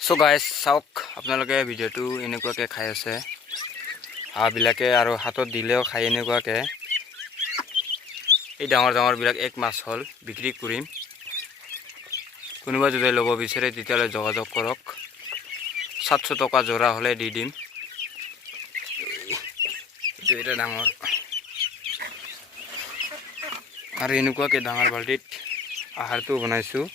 so guys চাওক আপোনালোকে ভিডিঅ'টো এনেকুৱাকৈ খাই আছে হাঁহবিলাকে আৰু হাতত দিলেও খাই এনেকুৱাকৈ এই ডাঙৰ ডাঙৰবিলাক এক মাছ হ'ল বিক্ৰী কৰিম কোনোবা যদি ল'ব বিচাৰে তেতিয়াহ'লে যোগাযোগ কৰক 700 টকা জোৰা হ'লে দি দিম এইটো এটা ডাঙৰ আৰু এনেকুৱাকৈ ডাঙৰ বাল্টিত আহাৰটো বনাইছোঁ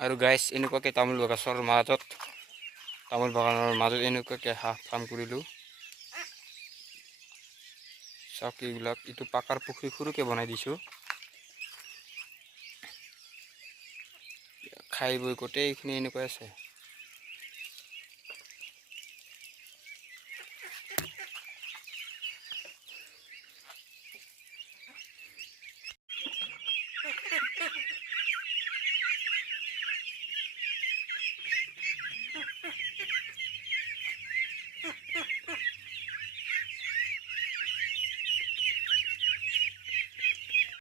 আৰু গাইছ এনেকুৱাকৈ তামোল গছৰ মাজত তামোল বাগানৰ মাজত এনেকুৱাকৈ হাঁহ ফাৰ্ম কৰিলোঁ চাওক এইবিলাক এইটো পাকাৰ পুখুৰী সৰুকৈ বনাই দিছোঁ খাই বৈ গোটেইখিনি এনেকুৱা আছে